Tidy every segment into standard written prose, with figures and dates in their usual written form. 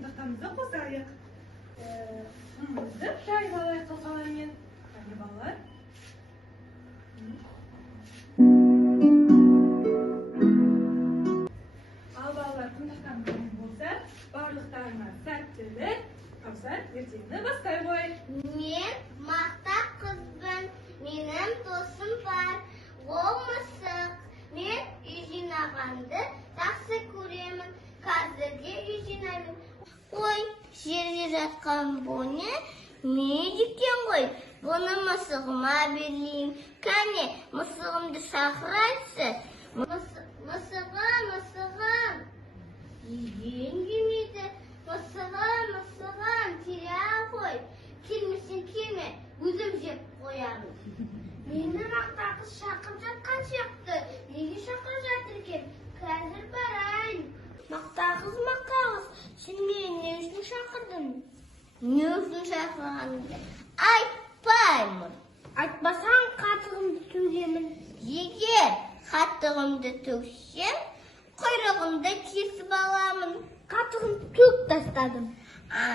Тамақтанымызды қосайық. Сымымызды жайып алайық қалқалармен. Қане балалар. Ал балалар, тамақтанымыз болса, барлықтарына сәттілік. Қапсар, ертеңді бастай қой. Мен мақта қызбын, менің досым бар, ол мысық. Мен үй жинағанды жақсы көремін, қазірде үй жинаймын. Ой, жерде жатқан бұл не? Мен екен ғой, бұны мысығыма берейін. Кәне, мысығымды шақырайсы. Мысығым. Еген келмейді. Мысығым, тире қой. Келмесең келме, өзім жеп қоямын. Мені мақта қыз шақырып жатқан сияқты. Неге шақырып жатыр екен? Қазір барайын. Мақта қыз, сен мені не үшін шақырдың? Не үшін шақырғанымды айтпаймын. Айтпасаң қатығымды төгемін. Егер қатығымды төгсем, құйрығымды кесіп аламын. Қатығымды төк тастадым.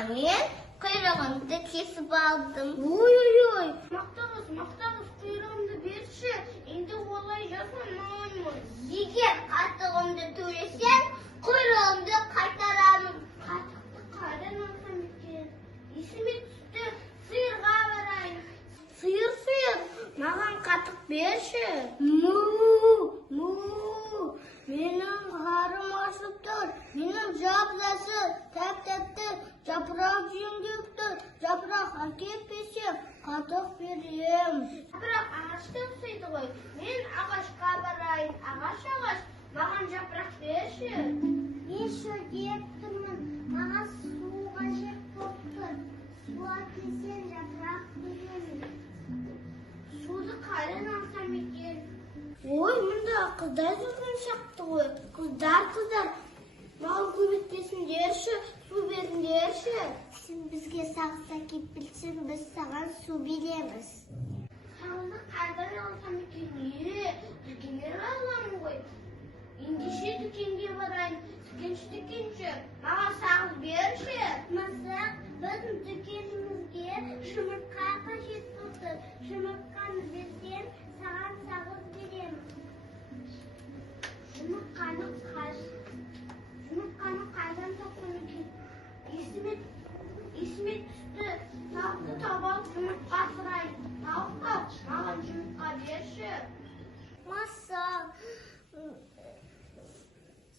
Мен құйрығымды кесіп алдым. Ой, мақта қыз, құйрығымды берші. Енді олай жасамаймын. Егер қатығымды төлесем, құйрығымды қайтарамын. Қатықты қайдан алсам екен? Есіме түсті, сиырға барайын. Сиыр, маған қатық берші. Му. Менің қарым ашып тұр. Менің жап-жасы, тәп-тәпті, жапырақ жеңдеп тұр. Жапырақ әкетпесем, қатық берем. Жапырақ ағашқа ұқсайды ғой. Мен ағашқа барайын. Ағаш, маған жапырақ берші. Мен шөлдеп тұрмын. Маған су қажет болып тұр. Су әкелсең жапырақ беремін. Суды қайдан алсам екен? Ой, мұнда қыздар жүрген шақты ғой. Қыздар, маған көмектесіңдерші, су беріңдерші. Сен бізге сағыз әкеп білсең, біз саған су береміз. Сағызды қайдан алсам екен? Дүкеннен аламын ғой. Ендеше дүкенге барайын. Дүкенші, маған сағыз берші. Мысық, біздің дүкенімізге жұмыртқа қажет болды. Жұмыртқаны берсем, саған сағыз беремін. Жұмыртқаны қайдан тапқан екен? Есіме түсті. Тауықты тауып алып жұмыртқа сұрайын. Тауық, маған жұмыртқа берші. Мысық,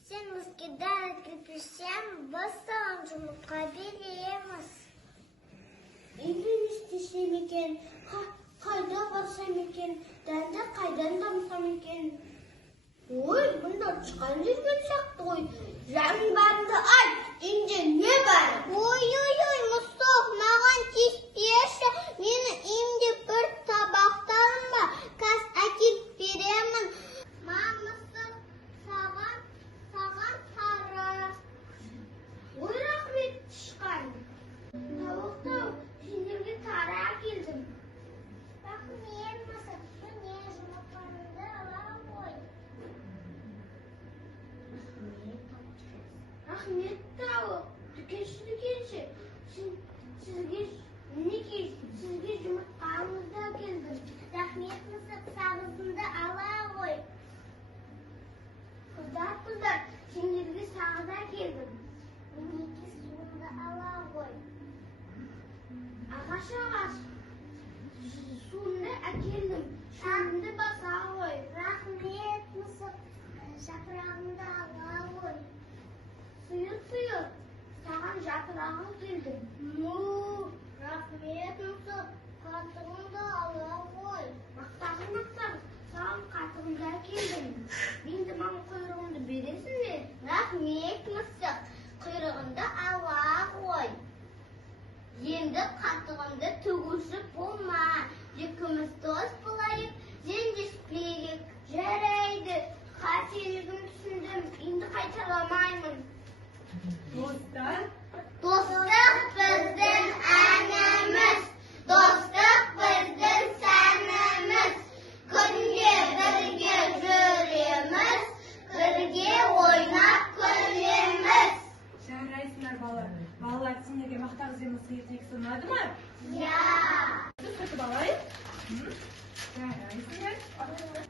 сен бізге дәрі кірпесем, біз саған жұмыртқа береміз. Енді не істесем екен? Қайда барсам екен? Дәнді қайдан дамсам екен? Ой, бұнда ұшқан жүрген шақты ғой. Жаның барыңды айт, енді не бар? Ой, мысық, маған тиіспеші. Мені үйімде бір табақтарым бар. Қаз әкеп беремін. Мысық, саған тары. Ой, рахмет, тышқан. Тауық, сендерге тары әкелдім. Рахмет, мысық, міне жұмыртқаңды ала ғой. Рахмет, тауық. Дүкенші. Сізге жұмыртқаңызды әкелдім. Рахмет, мысық, сағызымды ала ғой. Қыздар, сендерге сағыз әкелдім. Мінеки суымды ала ғой. Ағаш, суымды әкелдім. Шамды баса ғой. Рахмет, мысық, жапырағымды ала ғой. Сиыр, саған жапырағым келдім. Рахмет, мысық, қатығымды ала ғой. Мақтағым, саған қатығымды әкелдім. Енді маған құйрығымды бересің бе? Рахмет, мысық, құйрығымды ала ғой. Енді қатығымды төгуші болма. Екеуміз дос болайық, жеңдеспейік. Жарайды, қателігім түсіндім, енді қайталамаймын. Достық біздің әніміз, достық біздің сәніміз. Күнге бірге жүреміз, бірге ойнап күлеміз. Жарайсыңдар балалар. korzinasiga tegsin, unadimi? Ya. Sotib olay. Qarang,